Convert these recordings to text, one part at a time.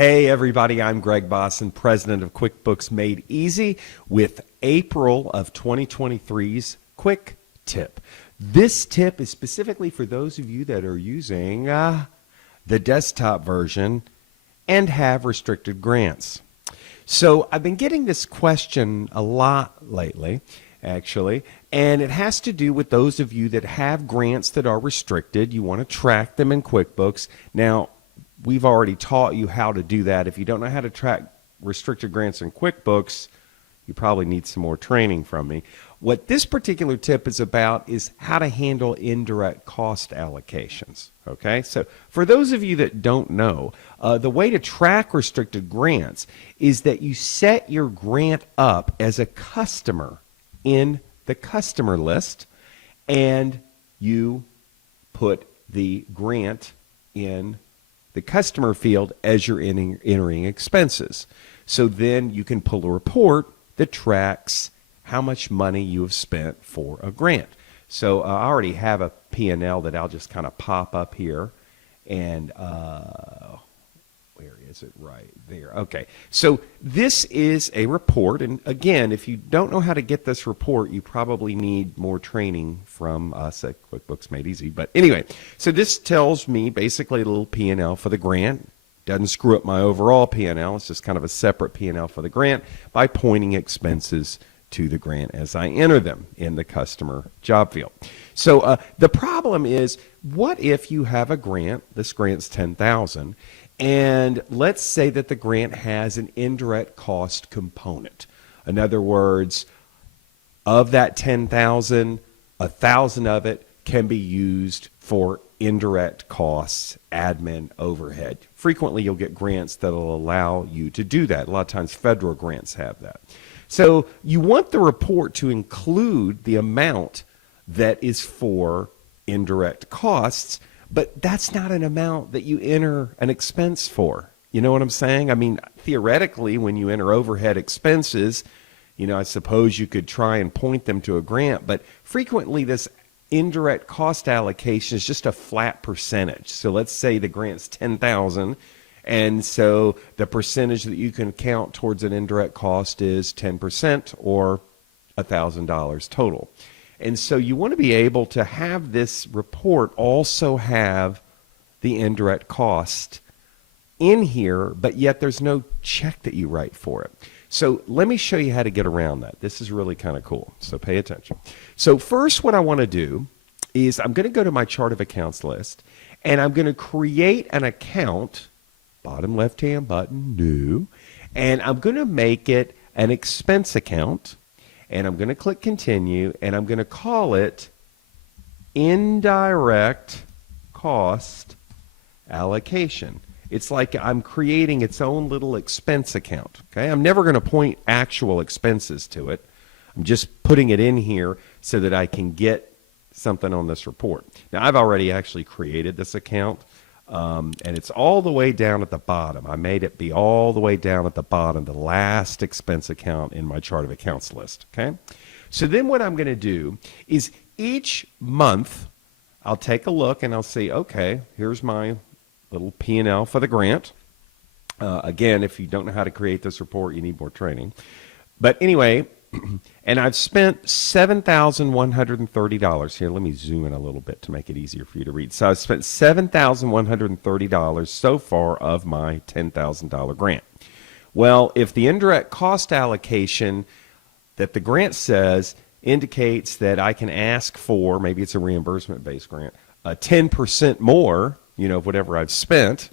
Hey everybody, I'm Greg Bosson, president of QuickBooks Made Easy with April of 2023's Quick Tip. This tip is specifically for those of you that are using the desktop version and have restricted grants. So I've been getting this question a lot lately, actually, and it has to do with those of you that have grants that are restricted. You want to track them in QuickBooks. Now, we've already taught you how to do that. If you don't know how to track restricted grants in QuickBooks, you probably need some more training from me. What this particular tip is about is how to handle indirect cost allocations. Okay, so for those of you that don't know, the way to track restricted grants is that you set your grant up as a customer in the customer list, and you put the grant in the customer field as you're entering expenses. So then you can pull a report that tracks how much money you have spent for a grant. So I already have a P&L that I'll just kind of pop up here. And where is it? Right there. Okay. So this is a report. And again, if you don't know how to get this report, you probably need more training from us at QuickBooks Made Easy. But anyway, so this tells me basically a little P&L for the grant. Doesn't screw up my overall P&L. It's just kind of a separate P&L for the grant by pointing expenses to the grant as I enter them in the customer job field. So the problem is, what if you have a grant, this grant's $10,000, and let's say that the grant has an indirect cost component. In other words, of that $10,000, $1,000 of it can be used for indirect costs, admin, overhead. Frequently you'll get grants that will allow you to do that. A lot of times federal grants have that. So you want the report to include the amount that is for indirect costs, but that's not an amount that you enter an expense for. You know what I'm saying? I mean, theoretically, when you enter overhead expenses, I suppose you could try and point them to a grant, but frequently this indirect cost allocation is just a flat percentage. So let's say the grant's $10,000. And so the percentage that you can count towards an indirect cost is 10% or $1,000 total. And so you want to be able to have this report also have the indirect cost in here, but yet there's no check that you write for it. So let me show you how to get around that. This is really kind of cool, so pay attention. So first what I want to do is I'm going to go to my chart of accounts list, and I'm going to create an account, bottom left-hand button, new, and I'm going to make it an expense account, and I'm going to click continue, and I'm going to call it Indirect Cost Allocation. It's like I'm creating its own little expense account. Okay, I'm never going to point actual expenses to it. I'm just putting it in here so that I can get something on this report. Now, I've already actually created this account, and it's all the way down at the bottom. I made it be all the way down at the bottom, the last expense account in my chart of accounts list. Okay, so then what I'm going to do is each month I'll take a look and I'll see, okay, here's my little P&L for the grant. Again, if you don't know how to create this report, you need more training. But anyway, and I've spent $7,130. Here, let me zoom in a little bit to make it easier for you to read. So I've spent $7,130 so far of my $10,000 grant. Well, if the indirect cost allocation that the grant says indicates that I can ask for, maybe it's a reimbursement-based grant, 10% more, of whatever I've spent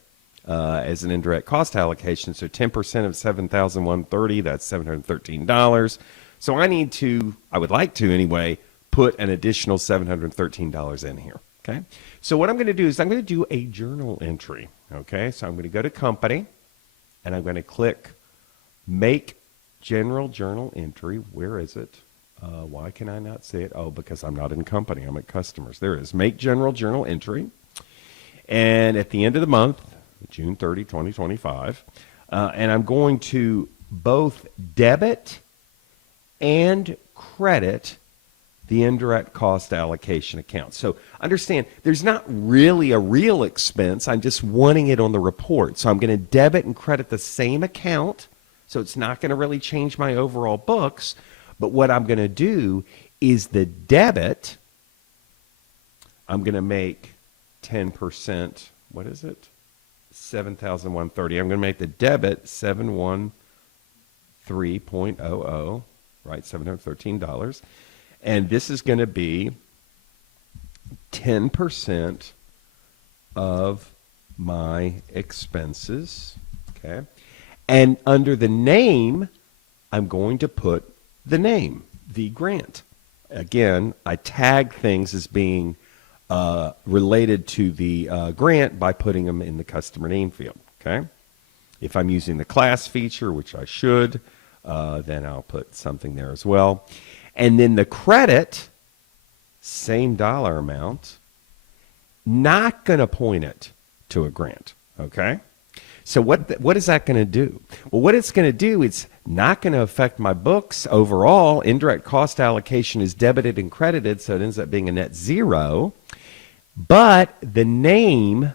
as an indirect cost allocation. So 10% of $7,130, that's $713. So I would like to anyway, put an additional $713 in here. Okay. So what I'm going to do is I'm going to do a journal entry. Okay. So I'm going to go to company and I'm going to click make general journal entry. Where is it? Why can I not see it? Oh, because I'm not in company. I'm at customers. There it is. Make general journal entry. And at the end of the month, June 30, 2025, and I'm going to both debit and credit the indirect cost allocation account. So understand, there's not really a real expense. I'm just wanting it on the report. So I'm going to debit and credit the same account. So it's not going to really change my overall books. But what I'm going to do is the debit, I'm going to make 10%. What is it? 7,130. I'm going to make the debit 713.00, right? $713. And this is going to be 10% of my expenses, okay? And under the name, I'm going to put the name, the grant. Again, I tag things as being related to the grant by putting them in the customer name field, okay? If I'm using the class feature, which I should, then I'll put something there as well. And then the credit, same dollar amount, not going to point it to a grant, okay? So what is that going to do? Well, what it's going to do, it's not going to affect my books overall. Indirect cost allocation is debited and credited, so it ends up being a net zero. But the name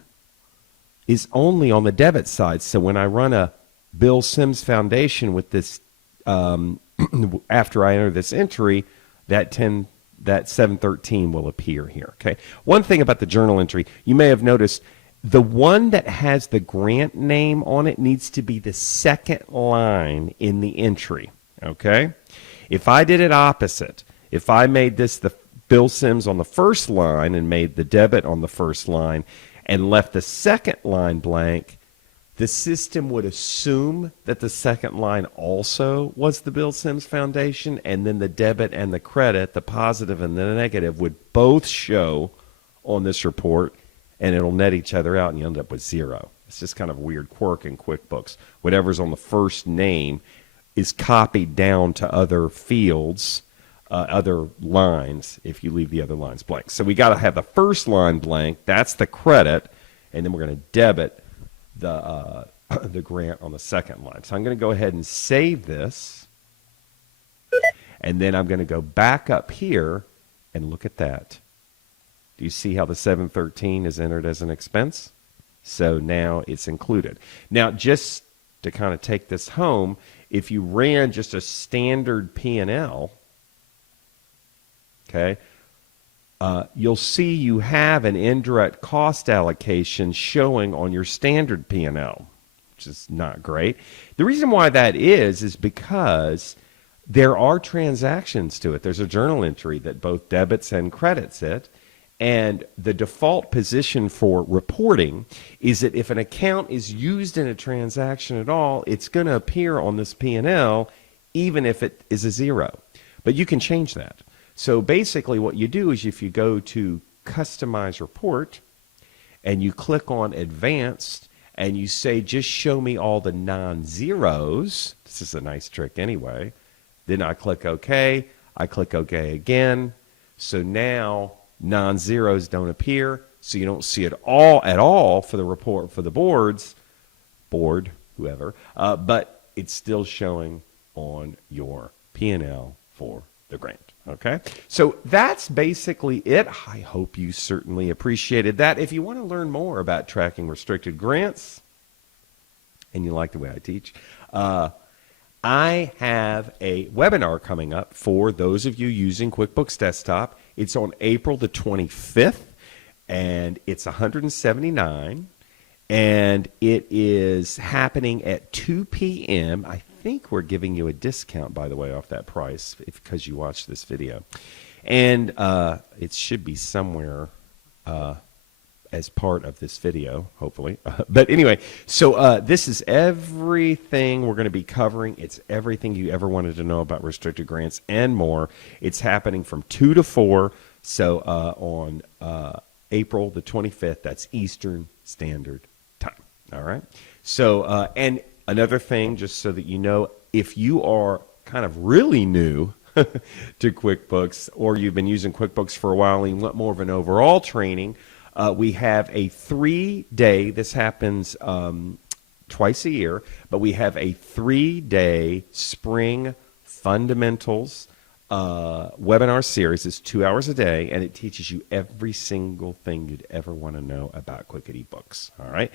is only on the debit side. So when I run a Bill Sims Foundation with this, after I enter this entry, that 713 will appear here. Okay. One thing about the journal entry, you may have noticed, the one that has the grant name on it needs to be the second line in the entry. Okay. If I did it opposite, if I made this the Bill Sims on the first line and made the debit on the first line and left the second line blank, the system would assume that the second line also was the Bill Sims Foundation, and then the debit and the credit, the positive and the negative, would both show on this report, and it'll net each other out, and you end up with zero. It's just kind of a weird quirk in QuickBooks. Whatever's on the first name is copied down to other fields, other lines, if you leave the other lines blank. So we got to have the first line blank. That's the credit, and then we're going to debit the grant on the second line. So I'm going to go ahead and save this, and then I'm going to go back up here and look at that. Do you see how the 713 is entered as an expense? So now it's included. Now, just to kind of take this home, if you ran just a standard P&L, okay, you'll see you have an indirect cost allocation showing on your standard P&L, which is not great. The reason why that is because there are transactions to it. There's a journal entry that both debits and credits it, and the default position for reporting is that if an account is used in a transaction at all, it's going to appear on this P&L even if it is a zero. But you can change that. So basically what you do is if you go to Customize Report and you click on Advanced and you say just show me all the non-zeros, this is a nice trick anyway, then I click OK, I click OK again, so now non-zeros don't appear, so you don't see it all at all for the report for the board, whoever, but it's still showing on your P&L for the grant. Okay, so that's basically it. I hope you certainly appreciated that. If you want to learn more about tracking restricted grants, and you like the way I teach, I have a webinar coming up for those of you using QuickBooks Desktop. It's on April the 25th, and it's $179, and it is happening at 2 p.m. I think we're giving you a discount, by the way, off that price because you watched this video. And it should be somewhere as part of this video, hopefully. But anyway, so this is everything we're going to be covering. It's everything you ever wanted to know about restricted grants and more. It's happening from 2 to 4, so on April the 25th. That's Eastern Standard Time. All right? So, and another thing, just so that you know, if you are kind of really new to QuickBooks, or you've been using QuickBooks for a while and you want more of an overall training, we have a 3-day, this happens twice a year, but we have a 3-day spring fundamentals webinar series. It's 2 hours a day, and it teaches you every single thing you'd ever want to know about QuickBooks. All right?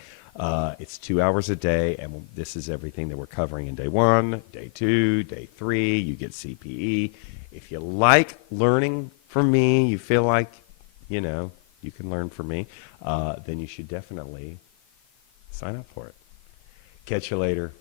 It's 2 hours a day, and this is everything that we're covering in day 1, day 2, day 3. You get CPE. If you like learning from me, you feel like, you know, you can learn from me, then you should definitely sign up for it. Catch you later.